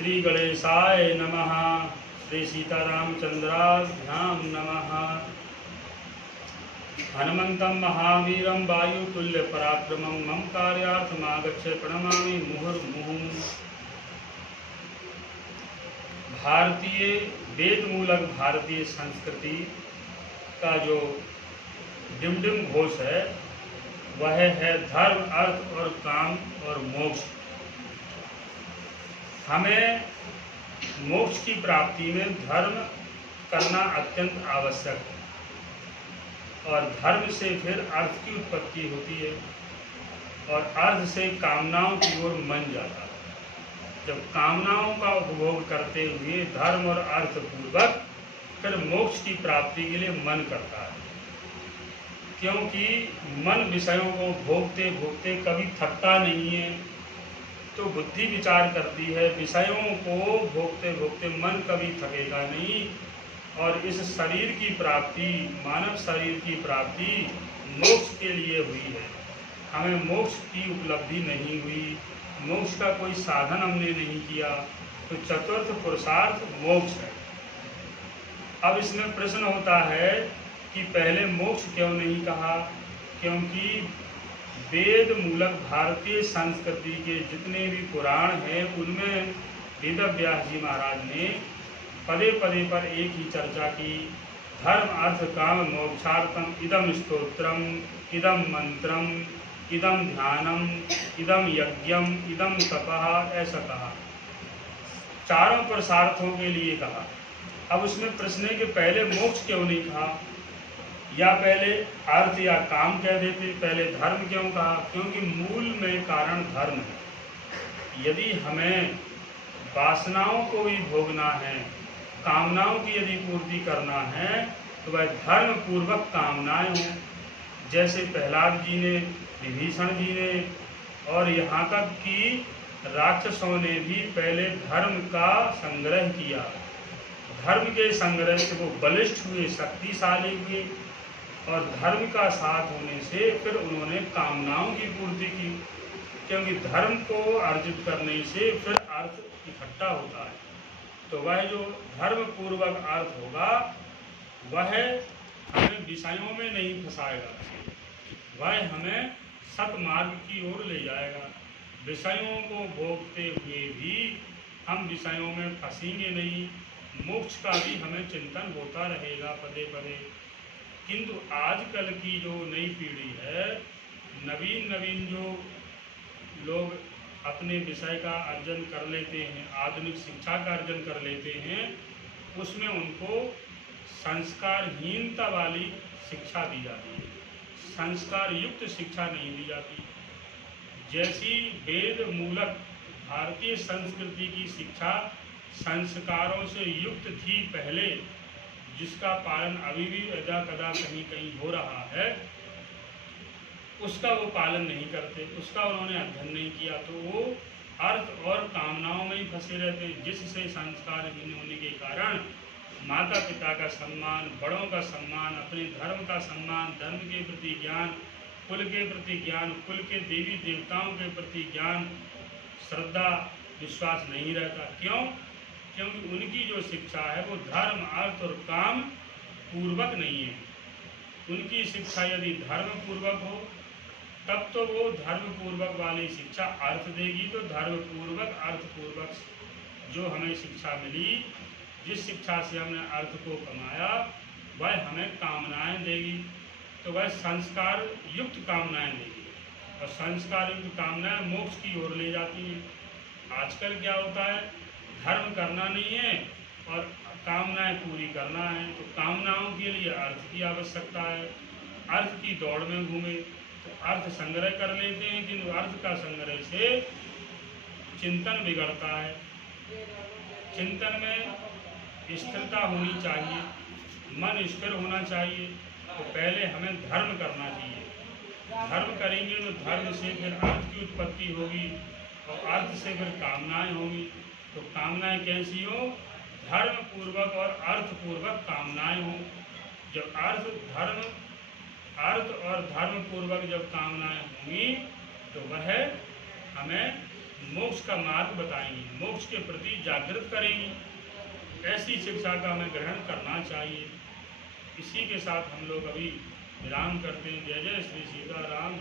श्री गणेशाय नमः। श्री सीतारामचंद्राभ्यां नमः। हनुमन्तं महावीरं वायुतुल्य पराक्रमं मम कार्यार्थमागच्छ प्रणमामि मुहुर्मुहुः। भारतीय वेद मूलक भारतीय संस्कृति का जो डिमडिम घोष है वह है धर्म, अर्थ और काम और मोक्ष। हमें मोक्ष की प्राप्ति में धर्म करना अत्यंत आवश्यक है और धर्म से फिर अर्थ की उत्पत्ति होती है और अर्थ से कामनाओं की ओर मन जाता है। जब कामनाओं का उपभोग करते हुए धर्म और अर्थ पूर्वक फिर मोक्ष की प्राप्ति के लिए मन करता है, क्योंकि मन विषयों को भोगते भोगते कभी थकता नहीं है। तो बुद्धि विचार करती है, विषयों को भोगते भोगते मन कभी थकेगा नहीं और इस शरीर की प्राप्ति, मानव शरीर की प्राप्ति मोक्ष के लिए हुई है। हमें मोक्ष की उपलब्धि नहीं हुई, मोक्ष का कोई साधन हमने नहीं किया, तो चतुर्थ पुरुषार्थ मोक्ष है। अब इसमें प्रश्न होता है कि पहले मोक्ष क्यों नहीं कहा? क्योंकि वेद मूलक भारतीय संस्कृति के जितने भी पुराण हैं उनमें वेद व्यास जी महाराज ने पदे पदे पर एक ही चर्चा की, धर्म अर्थ काम मोक्षार्थम इदम स्तोत्रम, इदम मंत्रम, इदम ध्यानम, इदम यज्ञम, इदम तपः, ऐसा कहा। चारों पुरुषार्थों के लिए कहा। अब उसमें प्रश्न है कि पहले मोक्ष क्यों नहीं कहा, या पहले अर्थ या काम कह देते, पहले धर्म क्यों कहा? क्योंकि मूल में कारण धर्म है। यदि हमें वासनाओं को भी भोगना है, कामनाओं की यदि पूर्ति करना है, तो वह धर्म पूर्वक कामनाएं हों। जैसे प्रहलाद जी ने, विभीषण जी ने और यहाँ तक कि राक्षसों ने भी पहले धर्म का संग्रह किया। धर्म के संग्रह से वो बलिष्ठ हुए, शक्तिशाली हुए और धर्म का साथ होने से फिर उन्होंने कामनाओं की पूर्ति की, क्योंकि धर्म को अर्जित करने से फिर अर्थ इकट्ठा होता है। तो वह जो धर्म पूर्वक अर्थ होगा वह हमें विषयों में नहीं फंसाएगा, वह हमें सतमार्ग की ओर ले जाएगा। विषयों को भोगते हुए भी हम विषयों में फंसेंगे नहीं, मोक्ष का भी हमें चिंतन होता रहेगा पदे पदे। किंतु आजकल की जो नई पीढ़ी है, नवीन नवीन जो लोग अपने विषय का अर्जन कर लेते हैं, आधुनिक शिक्षा का अर्जन कर लेते हैं, उसमें उनको संस्कारहीनता वाली शिक्षा दी जाती है, संस्कार युक्त शिक्षा नहीं दी जाती। जैसी वेद मूलक भारतीय संस्कृति की शिक्षा संस्कारों से युक्त थी पहले, जिसका पालन अभी भी यदा कदा कहीं कहीं हो रहा है, उसका वो पालन नहीं करते, उसका उन्होंने अध्ययन नहीं किया, तो वो अर्थ और कामनाओं में ही फंसे रहते हैं, जिससे संस्कारहीन होने के कारण माता पिता का सम्मान, बड़ों का सम्मान, अपने धर्म का सम्मान, धर्म के प्रति ज्ञान, कुल के प्रति ज्ञान, कुल के देवी देवताओं के प्रति ज्ञान, श्रद्धा विश्वास नहीं रहता। क्यों? क्योंकि उनकी जो शिक्षा है वो धर्म, अर्थ और काम पूर्वक नहीं है। उनकी शिक्षा यदि धर्म पूर्वक हो तब तो वो धर्म पूर्वक वाली शिक्षा अर्थ देगी, तो धर्म पूर्वक अर्थ पूर्वक जो हमें शिक्षा मिली, जिस शिक्षा से हमने अर्थ को कमाया, वह हमें कामनाएं देगी, तो वह संस्कार युक्त कामनाएं देगी और संस्कार युक्त कामनाएं मोक्ष की ओर ले जाती हैं। आजकल क्या होता है, धर्म करना नहीं है और कामनाएं पूरी करना है, तो कामनाओं के लिए अर्थ की आवश्यकता है, अर्थ की दौड़ में घूमे तो अर्थ संग्रह कर लेते हैं, किंतु अर्थ का संग्रह से चिंतन बिगड़ता है। चिंतन में स्थिरता होनी चाहिए, मन स्थिर होना चाहिए, तो पहले हमें धर्म करना चाहिए। धर्म करेंगे तो धर्म से फिर अर्थ की उत्पत्ति होगी और अर्थ से फिर कामनाएं होंगी। तो कामनाएं कैसी हो? धर्म पूर्वक और अर्थ पूर्वक कामनाएं हो। जब अर्थ और धर्म पूर्वक जब कामनाएं होंगी तो वह हमें मोक्ष का मार्ग बताएंगी, मोक्ष के प्रति जागृत करेंगी। ऐसी शिक्षा का हमें ग्रहण करना चाहिए। इसी के साथ हम लोग अभी विराम करते हैं। जय जय श्री सीताराम।